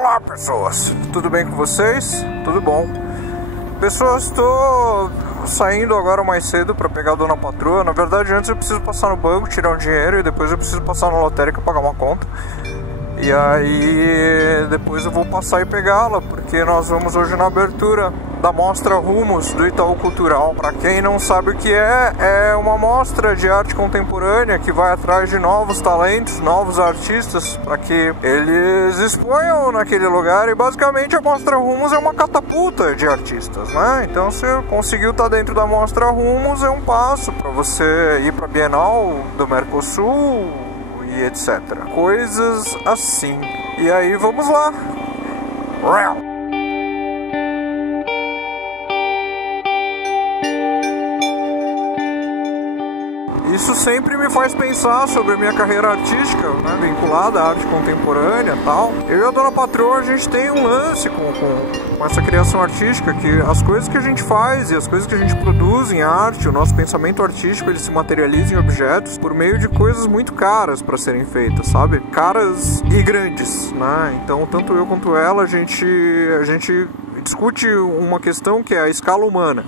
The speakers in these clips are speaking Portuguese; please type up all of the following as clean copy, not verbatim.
Olá pessoas, tudo bem com vocês? Tudo bom? Pessoas, estou saindo agora mais cedo para pegar a dona patroa. Na verdade, antes eu preciso passar no banco, tirar um dinheiro e depois eu preciso passar na lotérica pagar uma conta. E aí depois eu vou passar e pegá-la, porque nós vamos hoje na abertura da Mostra Rumos do Itaú Cultural. Para quem não sabe o que é uma mostra de arte contemporânea que vai atrás de novos talentos, novos artistas, para que eles exponham naquele lugar. E basicamente a Mostra Rumos é uma catapulta de artistas, né? Então, se conseguiu estar dentro da Mostra Rumos, é um passo para você ir para a Bienal do Mercosul e etc. Coisas assim. E aí vamos lá. Isso sempre me faz pensar sobre a minha carreira artística, né, vinculada à arte contemporânea e tal. Eu e a dona patroa, a gente tem um lance com essa criação artística, que as coisas que a gente faz e as coisas que a gente produz em arte, o nosso pensamento artístico, ele se materializa em objetos por meio de coisas muito caras para serem feitas, sabe? Caras e grandes, né? Então, tanto eu quanto ela, a gente discute uma questão que é a escala humana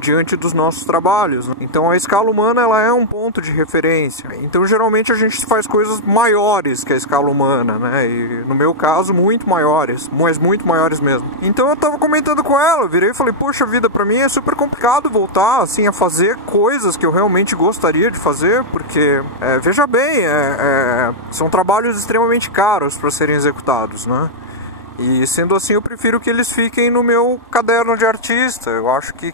diante dos nossos trabalhos. Então a escala humana, ela é um ponto de referência. Então geralmente a gente faz coisas maiores que a escala humana, né? E no meu caso muito maiores, mas muito maiores mesmo. Então eu tava comentando com ela, virei e falei, poxa vida, pra mim é super complicado voltar assim a fazer coisas que eu realmente gostaria de fazer, porque veja bem, são trabalhos extremamente caros para serem executados, né? E sendo assim, eu prefiro que eles fiquem no meu caderno de artista. Eu acho que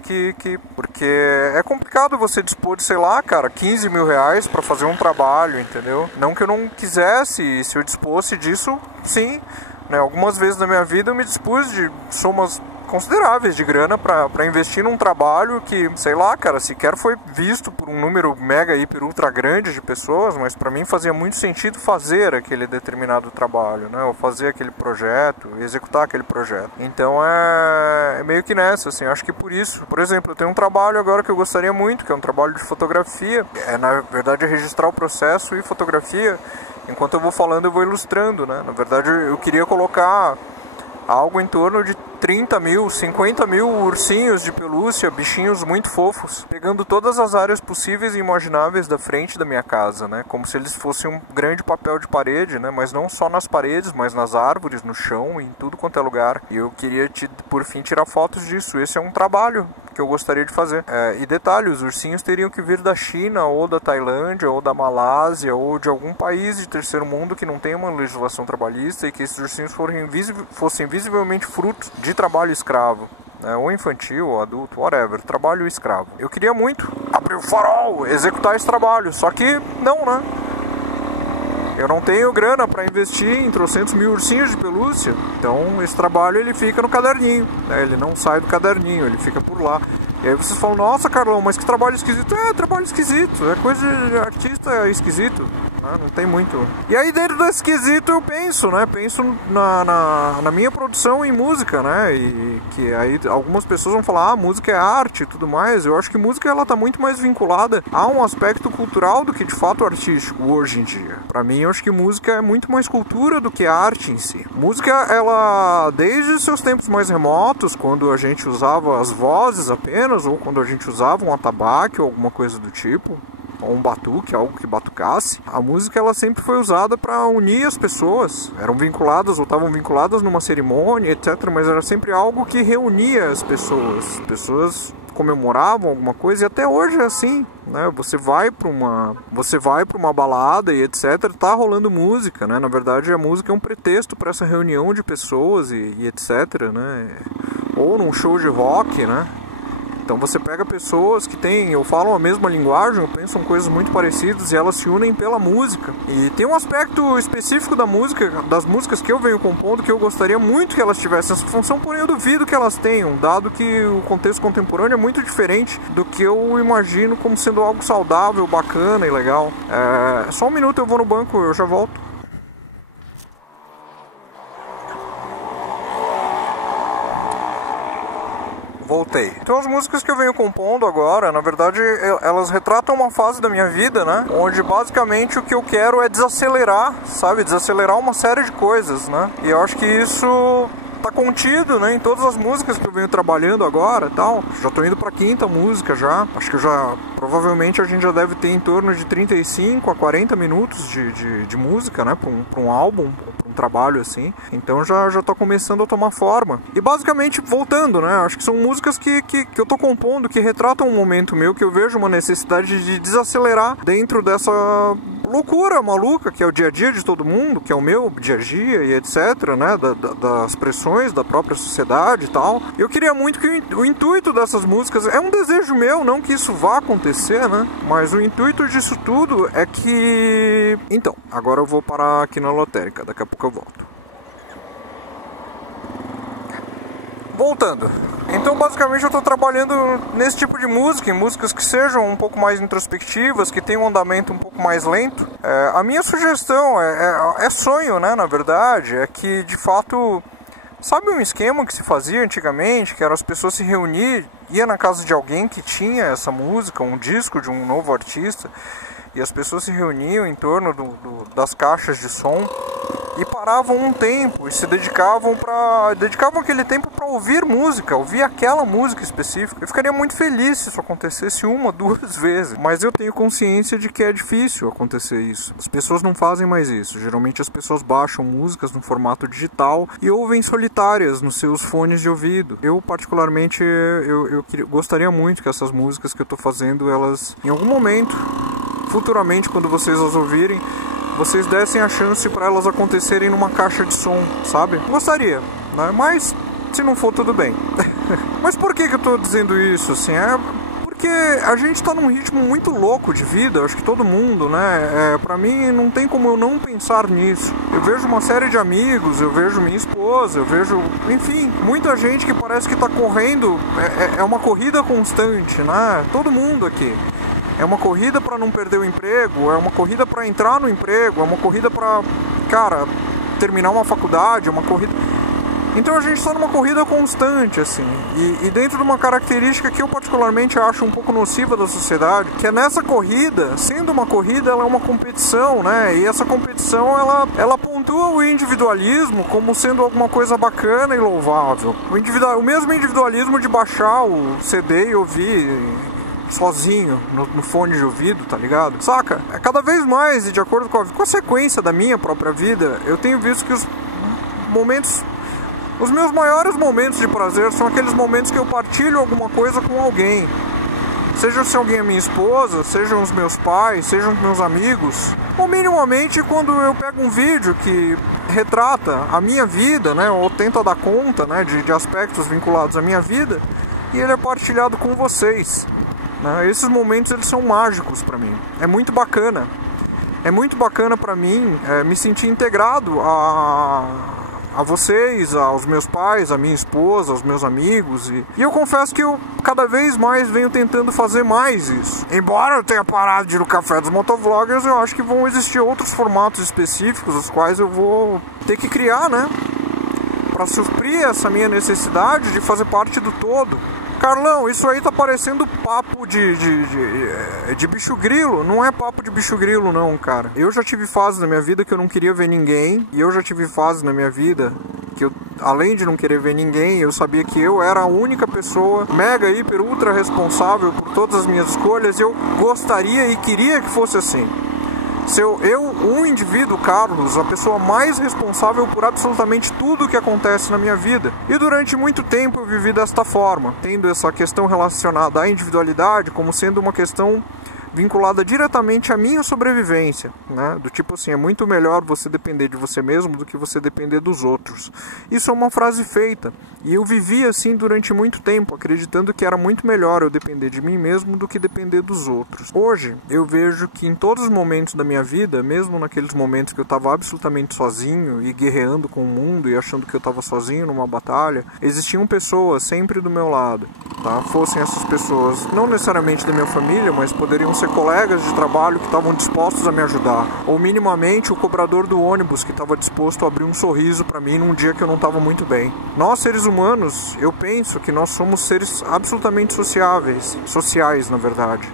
porque é complicado você dispor de, sei lá, cara, 15 mil reais pra fazer um trabalho, entendeu? Não que eu não quisesse, e se eu dispôsse disso, sim, né? Algumas vezes na minha vida eu me dispus de somas consideráveis de grana pra investir num trabalho que, sei lá, cara, sequer foi visto por um número mega, hiper, ultra grande de pessoas, mas pra mim fazia muito sentido fazer aquele determinado trabalho, né, ou fazer aquele projeto, executar aquele projeto. Então é meio que nessa, assim, acho que por isso, por exemplo, eu tenho um trabalho agora que eu gostaria muito, que é um trabalho de fotografia, na verdade é registrar o processo e fotografia. Enquanto eu vou falando, eu vou ilustrando, né, na verdade eu queria colocar algo em torno de 30 mil, 50 mil ursinhos de pelúcia, bichinhos muito fofos, pegando todas as áreas possíveis e imagináveis da frente da minha casa, né? Como se eles fossem um grande papel de parede, né? Mas não só nas paredes, mas nas árvores, no chão, em tudo quanto é lugar. E eu queria, por fim, tirar fotos disso. Esse é um trabalho que eu gostaria de fazer. E detalhe, os ursinhos teriam que vir da China, ou da Tailândia, ou da Malásia, ou de algum país de terceiro mundo que não tem uma legislação trabalhista, e que esses ursinhos fossem visivelmente frutos de trabalho escravo, né? Ou infantil, ou adulto, whatever, trabalho escravo. Eu queria muito abrir o farol, executar esse trabalho, só que não, né? Eu não tenho grana para investir em trocentos mil ursinhos de pelúcia, então esse trabalho ele fica no caderninho, né? Ele não sai do caderninho, ele fica por lá. E aí vocês falam, nossa Carlão, mas que trabalho esquisito. Trabalho esquisito, é coisa de artista esquisito, né? Não tem muito. E aí dentro desse esquisito eu penso, né? Penso na minha produção em música, né? E que aí algumas pessoas vão falar, música é arte e tudo mais. Eu acho que música ela tá muito mais vinculada a um aspecto cultural do que de fato artístico hoje em dia. Pra mim, eu acho que música é muito mais cultura do que arte em si. Música, ela, desde seus tempos mais remotos, quando a gente usava as vozes apenas, ou quando a gente usava um atabaque ou alguma coisa do tipo, ou um batuque, algo que batucasse, a música ela sempre foi usada para unir as pessoas. Eram vinculadas ou estavam vinculadas numa cerimônia, etc. Mas era sempre algo que reunia as pessoas. As pessoas comemoravam alguma coisa, e até hoje é assim, né? Você vai para uma balada e etc, tá rolando música, né? Na verdade a música é um pretexto para essa reunião de pessoas e etc, né? Ou num show de rock, né? Então você pega pessoas que têm ou falam a mesma linguagem, ou pensam coisas muito parecidas, e elas se unem pela música. E tem um aspecto específico da música, das músicas que eu venho compondo, que eu gostaria muito que elas tivessem essa função, porém eu duvido que elas tenham, dado que o contexto contemporâneo é muito diferente do que eu imagino como sendo algo saudável, bacana e legal. Só um minuto, eu vou no banco, eu já volto. voltei. Então as músicas que eu venho compondo agora, na verdade, elas retratam uma fase da minha vida, né? Onde basicamente o que eu quero é desacelerar, sabe? Desacelerar uma série de coisas, né? E eu acho que isso tá contido, né, em todas as músicas que eu venho trabalhando agora e tal. Já tô indo pra 5ª música já. Acho que provavelmente a gente já deve ter em torno de 35 a 40 minutos de música, né, pra um álbum, pra um trabalho assim. Então já tá começando a tomar forma. E basicamente, voltando, né, acho que são músicas que eu tô compondo, que retratam um momento meu, que eu vejo uma necessidade de desacelerar dentro dessa loucura maluca que é o dia a dia de todo mundo, que é o meu dia a dia e etc, né, das pressões da própria sociedade e tal. Eu queria muito que o intuito dessas músicas, é um desejo meu, não que isso vá acontecer, né, mas o intuito disso tudo é que... Então, agora eu vou parar aqui na lotérica, daqui a pouco eu volto. Voltando. Então basicamente eu estou trabalhando nesse tipo de música, em músicas que sejam um pouco mais introspectivas, que tenham um andamento um pouco mais lento. A minha sugestão é sonho, né, na verdade, é que de fato, sabe um esquema que se fazia antigamente, que era as pessoas se reunir, ia na casa de alguém que tinha essa música, um disco de um novo artista, e as pessoas se reuniam em torno das caixas de som e paravam um tempo e se dedicavam aquele tempo para ouvir música, ouvir aquela música específica. Eu ficaria muito feliz se isso acontecesse 1, 2 vezes, mas eu tenho consciência de que é difícil acontecer isso. As pessoas não fazem mais isso. Geralmente as pessoas baixam músicas no formato digital e ouvem solitárias nos seus fones de ouvido. Eu particularmente eu gostaria muito que essas músicas que eu estou fazendo, elas em algum momento, futuramente, quando vocês as ouvirem, vocês dessem a chance para elas acontecerem numa caixa de som, sabe? Gostaria, né? Mas se não for, tudo bem. Mas por que eu tô dizendo isso, assim? Porque a gente tá num ritmo muito louco de vida, acho que todo mundo, né? Pra mim não tem como eu não pensar nisso. Eu vejo uma série de amigos, eu vejo minha esposa, eu vejo, enfim, muita gente que parece que tá correndo, é uma corrida constante, né? Todo mundo aqui. É uma corrida para não perder o emprego, é uma corrida para entrar no emprego, é uma corrida para, cara, terminar uma faculdade, é uma corrida... Então a gente está numa corrida constante, assim, e dentro de uma característica que eu particularmente acho um pouco nociva da sociedade, que é nessa corrida, sendo uma corrida, ela é uma competição, né, e essa competição, ela pontua o individualismo como sendo alguma coisa bacana e louvável. O mesmo individualismo de baixar o CD e ouvir sozinho, no fone de ouvido, tá ligado? Saca? Cada vez mais, e de acordo com a consequência da minha própria vida, eu tenho visto que os meus maiores momentos de prazer são aqueles momentos que eu partilho alguma coisa com alguém. Seja se alguém é minha esposa, sejam os meus pais, sejam os meus amigos. Ou minimamente quando eu pego um vídeo que retrata a minha vida, né? Ou tenta dar conta, né, de aspectos vinculados à minha vida, e ele é partilhado com vocês. Esses momentos, eles são mágicos pra mim. É muito bacana. É muito bacana pra mim me sentir integrado a vocês, aos meus pais, a minha esposa, aos meus amigos. E eu confesso que eu cada vez mais venho tentando fazer mais isso. Embora eu tenha parado de ir no Café dos Motovloggers, eu acho que vão existir outros formatos específicos, os quais eu vou ter que criar, né? Pra suprir essa minha necessidade de fazer parte do todo. Carlão, isso aí tá parecendo papo de bicho grilo. Não é papo de bicho grilo não, cara. Eu já tive fases na minha vida que eu não queria ver ninguém. E eu já tive fases na minha vida que eu, além de não querer ver ninguém, eu sabia que eu era a única pessoa mega, hiper, ultra responsável por todas as minhas escolhas. E eu gostaria e queria que fosse assim. Um indivíduo, Carlos, a pessoa mais responsável por absolutamente tudo que acontece na minha vida. E durante muito tempo eu vivi desta forma, tendo essa questão relacionada à individualidade como sendo uma questão vinculada diretamente à minha sobrevivência, né? Do tipo assim, é muito melhor você depender de você mesmo do que você depender dos outros. Isso é uma frase feita, e eu vivi assim durante muito tempo, acreditando que era muito melhor eu depender de mim mesmo do que depender dos outros. Hoje, eu vejo que em todos os momentos da minha vida, mesmo naqueles momentos que eu estava absolutamente sozinho e guerreando com o mundo e achando que eu estava sozinho numa batalha, existiam pessoas sempre do meu lado, tá? Fossem essas pessoas não necessariamente da minha família, mas poderiam ser colegas de trabalho que estavam dispostos a me ajudar, ou minimamente o cobrador do ônibus que estava disposto a abrir um sorriso para mim num dia que eu não estava muito bem. Nós, seres humanos, humanos, eu penso que nós somos seres absolutamente sociais, na verdade.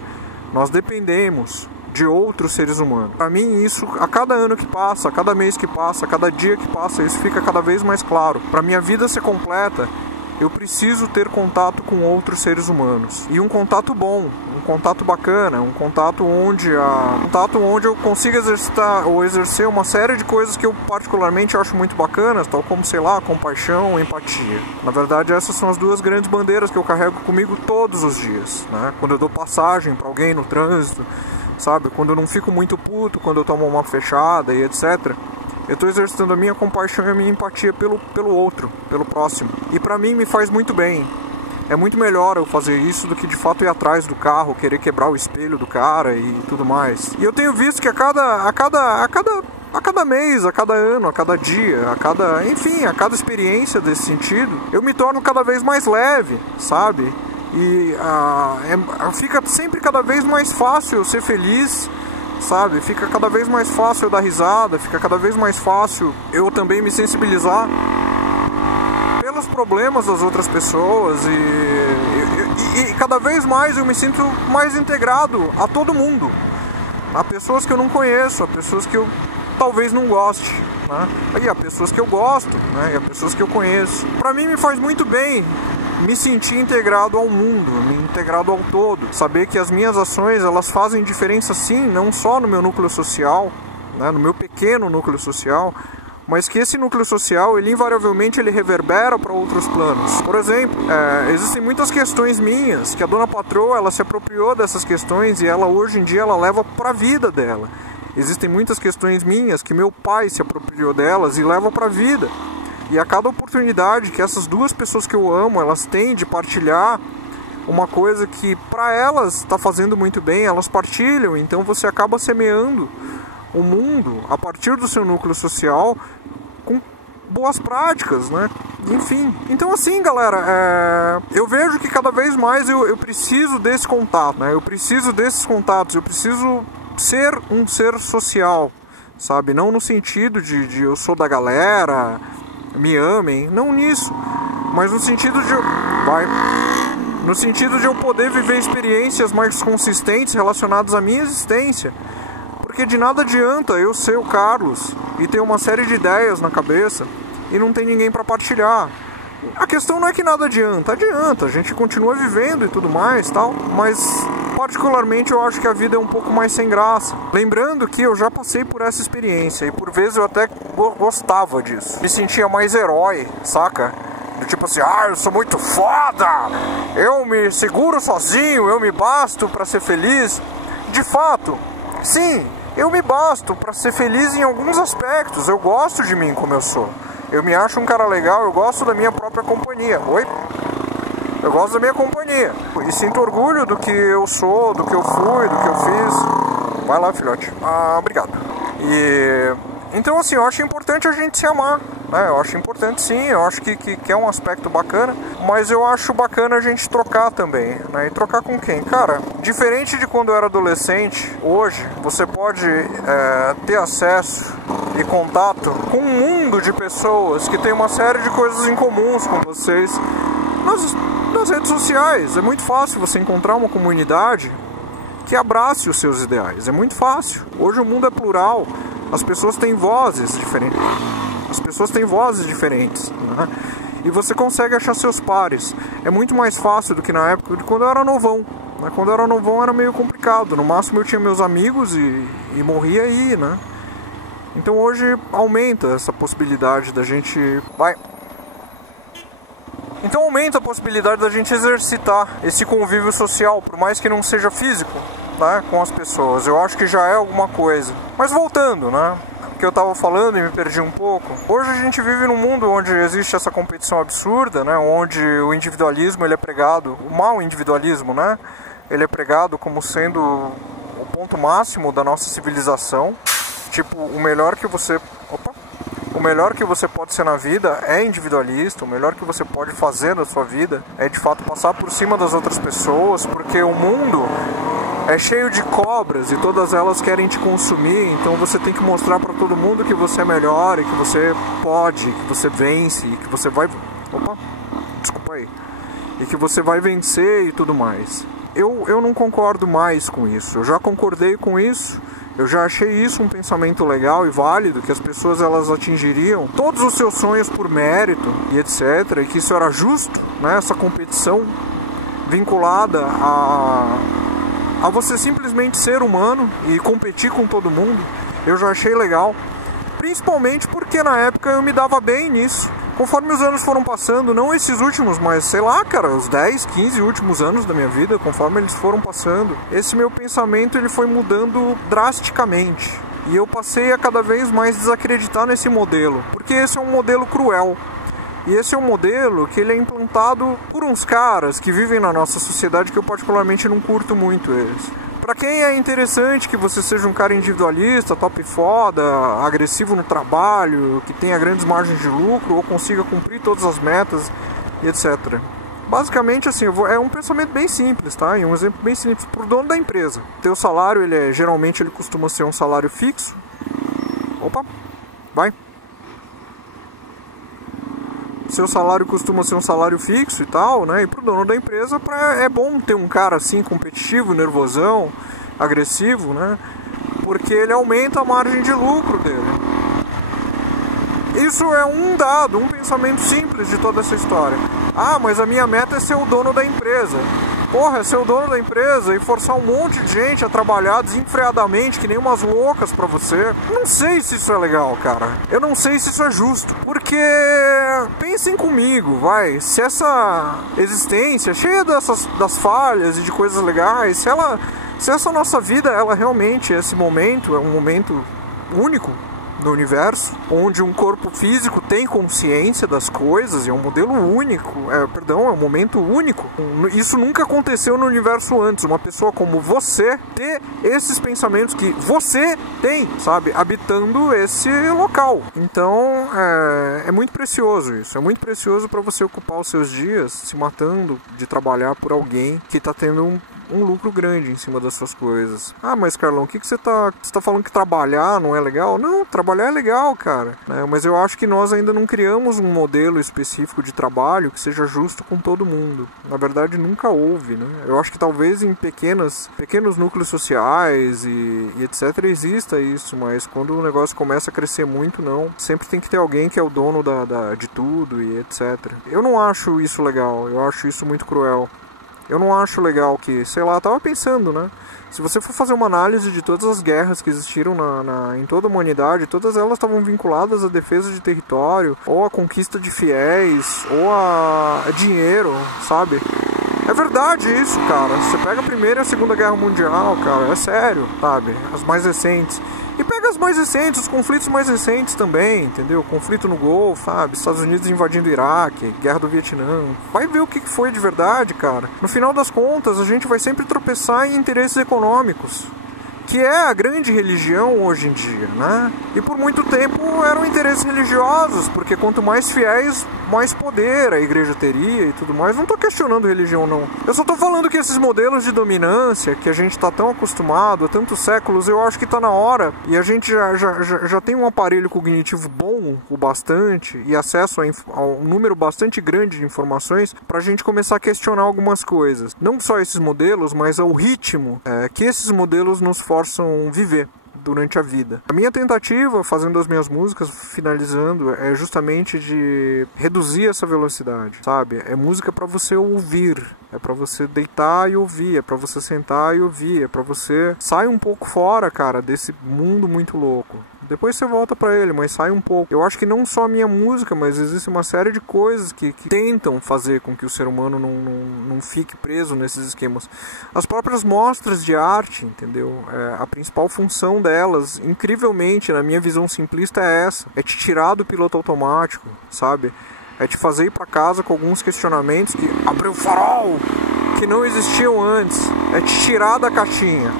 Nós dependemos de outros seres humanos. Para mim, isso, a cada ano que passa, a cada mês que passa, a cada dia que passa, isso fica cada vez mais claro. Para minha vida ser completa, eu preciso ter contato com outros seres humanos. E um contato bom, um contato bacana, um contato onde eu consiga exercer uma série de coisas que eu particularmente acho muito bacanas, tal como, sei lá, compaixão, empatia. Na verdade, essas são as duas grandes bandeiras que eu carrego comigo todos os dias, né? Quando eu dou passagem para alguém no trânsito, sabe? Quando eu não fico muito puto, quando eu tomo uma fechada e etc. Eu estou exercitando a minha compaixão e a minha empatia pelo outro, pelo próximo. E pra mim me faz muito bem. É muito melhor eu fazer isso do que de fato ir atrás do carro, querer quebrar o espelho do cara e tudo mais. E eu tenho visto que a cada mês, a cada ano, a cada dia, enfim, a cada experiência desse sentido, eu me torno cada vez mais leve, sabe? E fica sempre cada vez mais fácil eu ser feliz, sabe? Fica cada vez mais fácil eu dar risada, fica cada vez mais fácil eu também me sensibilizar pelos problemas das outras pessoas e cada vez mais eu me sinto mais integrado a todo mundo, a pessoas que eu não conheço, a pessoas que eu talvez não goste, né? E a pessoas que eu gosto, né? E a pessoas que eu conheço. Pra mim me faz muito bem me sentir integrado ao mundo, integrado ao todo, saber que as minhas ações, elas fazem diferença sim, não só no meu núcleo social, né, no meu pequeno núcleo social, mas que esse núcleo social, ele invariavelmente ele reverbera para outros planos. Por exemplo, existem muitas questões minhas que a dona patroa, ela se apropriou dessas questões e ela hoje em dia ela leva para a vida dela. Existem muitas questões minhas que meu pai se apropriou delas e leva para a vida. E a cada oportunidade que essas duas pessoas que eu amo, elas têm de partilhar uma coisa que para elas está fazendo muito bem, elas partilham. Então você acaba semeando o mundo a partir do seu núcleo social com boas práticas, né? Enfim. Então assim, galera, eu vejo que cada vez mais eu preciso desse contato, né? Eu preciso desses contatos, eu preciso ser um ser social, sabe? Não no sentido de eu sou da galera, me amem, não nisso, mas no sentido de eu poder viver experiências mais consistentes relacionadas à minha existência, porque de nada adianta eu ser o Carlos e ter uma série de ideias na cabeça e não tem ninguém para partilhar. A questão não é que nada adianta, a gente continua vivendo e tudo mais, tal, mas particularmente eu acho que a vida é um pouco mais sem graça. Lembrando que eu já passei por essa experiência e por vezes eu até gostava disso. Me sentia mais herói, saca? Do tipo assim, eu sou muito foda, eu me seguro sozinho, eu me basto pra ser feliz. De fato, sim, eu me basto pra ser feliz em alguns aspectos, eu gosto de mim como eu sou. Eu me acho um cara legal, eu gosto da minha própria companhia. Oi? Eu gosto da minha companhia. E sinto orgulho do que eu sou, do que eu fui, do que eu fiz. Vai lá, filhote. Obrigado. Então, assim, eu acho importante a gente se amar, né? Eu acho importante sim, eu acho que é um aspecto bacana, mas eu acho bacana a gente trocar também, né? E trocar com quem? Cara, diferente de quando eu era adolescente, hoje você pode ter acesso e contato com um mundo de pessoas que tem uma série de coisas em comuns com vocês nas redes sociais. É muito fácil você encontrar uma comunidade que abrace os seus ideais, é muito fácil. Hoje o mundo é plural. As pessoas têm vozes diferentes. Né? E você consegue achar seus pares. É muito mais fácil do que na época de quando eu era novão. Né? Quando eu era novão era meio complicado. No máximo eu tinha meus amigos e morria aí, né? Então hoje aumenta essa possibilidade da gente... Então aumenta a possibilidade da gente exercitar esse convívio social, por mais que não seja físico, né, com as pessoas. Eu acho que já é alguma coisa. Mas voltando, né, que eu tava falando e me perdi um pouco. Hoje a gente vive num mundo onde existe essa competição absurda, né, onde o individualismo ele é pregado, o mau individualismo, né, ele é pregado como sendo o ponto máximo da nossa civilização. Tipo, o melhor que você pode ser na vida é individualista, o melhor que você pode fazer na sua vida é de fato passar por cima das outras pessoas, porque o mundo é cheio de cobras e todas elas querem te consumir, então você tem que mostrar para todo mundo que você é melhor e que você pode, que você vence e que você vai Opa, desculpa aí. E que você vai vencer e tudo mais. Eu não concordo mais com isso. Eu já concordei com isso. Eu já achei isso um pensamento legal e válido, que as pessoas elas atingiriam todos os seus sonhos por mérito e etc. E que isso era justo, né? Essa competição vinculada a você simplesmente ser humano e competir com todo mundo. Eu já achei legal. Principalmente porque na época eu me dava bem nisso. Conforme os anos foram passando, não esses últimos, mas sei lá, cara, os 10, 15 últimos anos da minha vida, conforme eles foram passando, esse meu pensamento ele foi mudando drasticamente. E eu passei a cada vez mais desacreditar nesse modelo, porque esse é um modelo cruel. E esse é um modelo que ele é implantado por uns caras que vivem na nossa sociedade que eu particularmente não curto muito eles. Pra quem é interessante que você seja um cara individualista, top foda, agressivo no trabalho, que tenha grandes margens de lucro ou consiga cumprir todas as metas e etc. Basicamente assim, é um pensamento bem simples, tá? E um exemplo bem simples pro dono da empresa. Teu salário, geralmente ele costuma ser um salário fixo. Opa, vai. Seu salário costuma ser um salário fixo e tal, né? E pro dono da empresa é bom ter um cara assim competitivo, nervosão, agressivo, né? Porque ele aumenta a margem de lucro dele. Isso é um dado, um pensamento simples de toda essa história. Ah, mas a minha meta é ser o dono da empresa. Porra, é ser o dono da empresa e forçar um monte de gente a trabalhar desenfreadamente, que nem umas loucas pra você. Não sei se isso é legal, cara. Eu não sei se isso é justo. Porque, pensem comigo, vai. Se essa existência, cheia das falhas e de coisas legais, se essa nossa vida, ela realmente, esse momento, é um momento único no universo, onde um corpo físico tem consciência das coisas, e é um modelo único, é um momento único. Isso nunca aconteceu no universo antes, uma pessoa como você ter esses pensamentos que você tem, sabe, habitando esse local. Então, é muito precioso isso, é muito precioso para você ocupar os seus dias se matando de trabalhar por alguém que está tendo um lucro grande em cima das suas coisas. Ah, mas Carlão, o que você tá falando que trabalhar não é legal? Não, trabalhar é legal, cara, né? Mas eu acho que nós ainda não criamos um modelo específico de trabalho que seja justo com todo mundo. Na verdade, nunca houve, né? Eu acho que talvez em pequenos núcleos sociais e etc. exista isso, mas quando o negócio começa a crescer muito, não. Sempre tem que ter alguém que é o dono de tudo e etc. Eu não acho isso legal, eu acho isso muito cruel. Eu não acho legal que, sei lá, eu tava pensando, né? Se você for fazer uma análise de todas as guerras que existiram em toda a humanidade, todas elas estavam vinculadas à defesa de território, ou à conquista de fiéis, ou a dinheiro, sabe? É verdade isso, cara. Você pega a Primeira e a Segunda Guerra Mundial, cara, é sério, sabe? As mais recentes. E pega as mais recentes, os conflitos mais recentes também, entendeu? Conflito no Golfo, sabe? Estados Unidos invadindo o Iraque, Guerra do Vietnã. Vai ver o que foi de verdade, cara. No final das contas, a gente vai sempre tropeçar em interesses econômicos, que é a grande religião hoje em dia, né? E por muito tempo eram interesses religiosos, porque quanto mais fiéis, mais poder a igreja teria e tudo mais. Não tô questionando religião, não. Eu só tô falando que esses modelos de dominância, que a gente tá tão acostumado há tantos séculos, eu acho que tá na hora, e a gente já tem um aparelho cognitivo bom o bastante, e acesso a um número bastante grande de informações, pra gente começar a questionar algumas coisas. Não só esses modelos, mas o ritmo que esses modelos nos forçam viver durante a vida. A minha tentativa, fazendo as minhas músicas, finalizando, é justamente de reduzir essa velocidade, sabe? É música pra você ouvir, é pra você deitar e ouvir, é pra você sentar e ouvir, é pra você sair um pouco fora, cara, desse mundo muito louco. Depois você volta pra ele, mas sai um pouco. Eu acho que não só a minha música, mas existe uma série de coisas que tentam fazer com que o ser humano não fique preso nesses esquemas. As próprias mostras de arte, entendeu? A principal função delas, incrivelmente, na minha visão simplista, é essa. É te tirar do piloto automático, sabe? É te fazer ir pra casa com alguns questionamentos que abriu o farol, que não existiam antes. É te tirar da caixinha,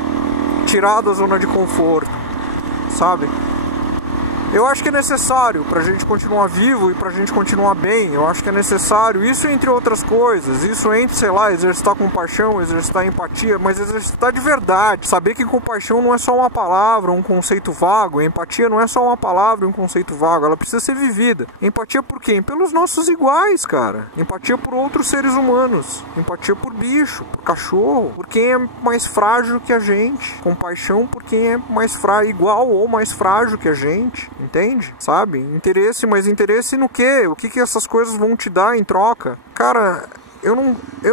tirar da zona de conforto, sabe? Eu acho que é necessário pra gente continuar vivo e pra gente continuar bem. Eu acho que é necessário, isso entre outras coisas. Isso entre, sei lá, exercitar compaixão, exercitar empatia, mas exercitar de verdade. Saber que compaixão não é só uma palavra, um conceito vago. Empatia não é só uma palavra, um conceito vago. Ela precisa ser vivida. Empatia por quem? Pelos nossos iguais, cara. Empatia por outros seres humanos. Empatia por bicho, por cachorro, por quem é mais frágil que a gente. Compaixão por quem é mais frágil, igual ou mais frágil que a gente. Entende? Sabe? Interesse, mas interesse no quê? O que essas coisas vão te dar em troca? Cara, eu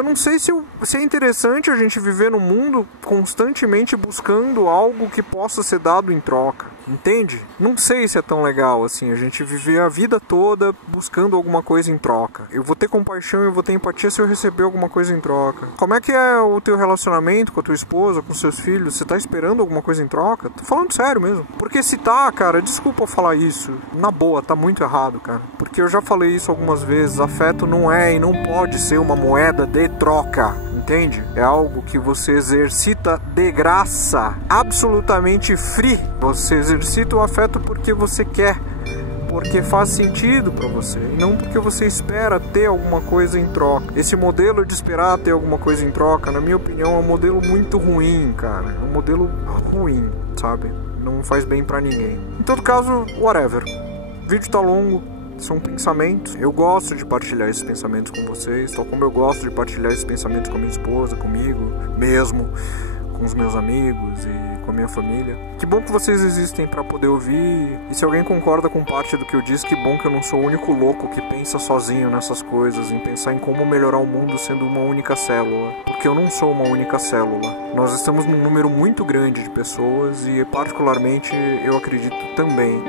não sei se é interessante a gente viver num mundo constantemente buscando algo que possa ser dado em troca. Entende? Não sei se é tão legal assim, a gente viver a vida toda buscando alguma coisa em troca. Eu vou ter compaixão, eu vou ter empatia se eu receber alguma coisa em troca. Como é que é o teu relacionamento com a tua esposa, com seus filhos? Você tá esperando alguma coisa em troca? Tô falando sério mesmo. Porque se tá, cara, desculpa eu falar isso, na boa, tá muito errado, cara. Porque eu já falei isso algumas vezes, afeto não é e não pode ser uma moeda de troca. Entende? É algo que você exercita de graça, absolutamente free. Você exercita o afeto porque você quer, porque faz sentido pra você, e não porque você espera ter alguma coisa em troca. Esse modelo de esperar ter alguma coisa em troca, na minha opinião, é um modelo muito ruim, cara. É um modelo ruim, sabe? Não faz bem pra ninguém. Em todo caso, whatever. O vídeo tá longo. São pensamentos. Eu gosto de partilhar esses pensamentos com vocês, tal como eu gosto de partilhar esses pensamentos com a minha esposa, comigo mesmo, com os meus amigos e com a minha família. Que bom que vocês existem para poder ouvir. E se alguém concorda com parte do que eu disse, que bom que eu não sou o único louco que pensa sozinho nessas coisas, em pensar em como melhorar o mundo sendo uma única célula. Porque eu não sou uma única célula. Nós estamos num número muito grande de pessoas e, particularmente, eu acredito também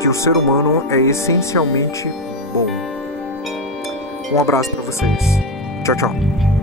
que o ser humano é essencialmente bom. Um abraço para vocês. Tchau, tchau.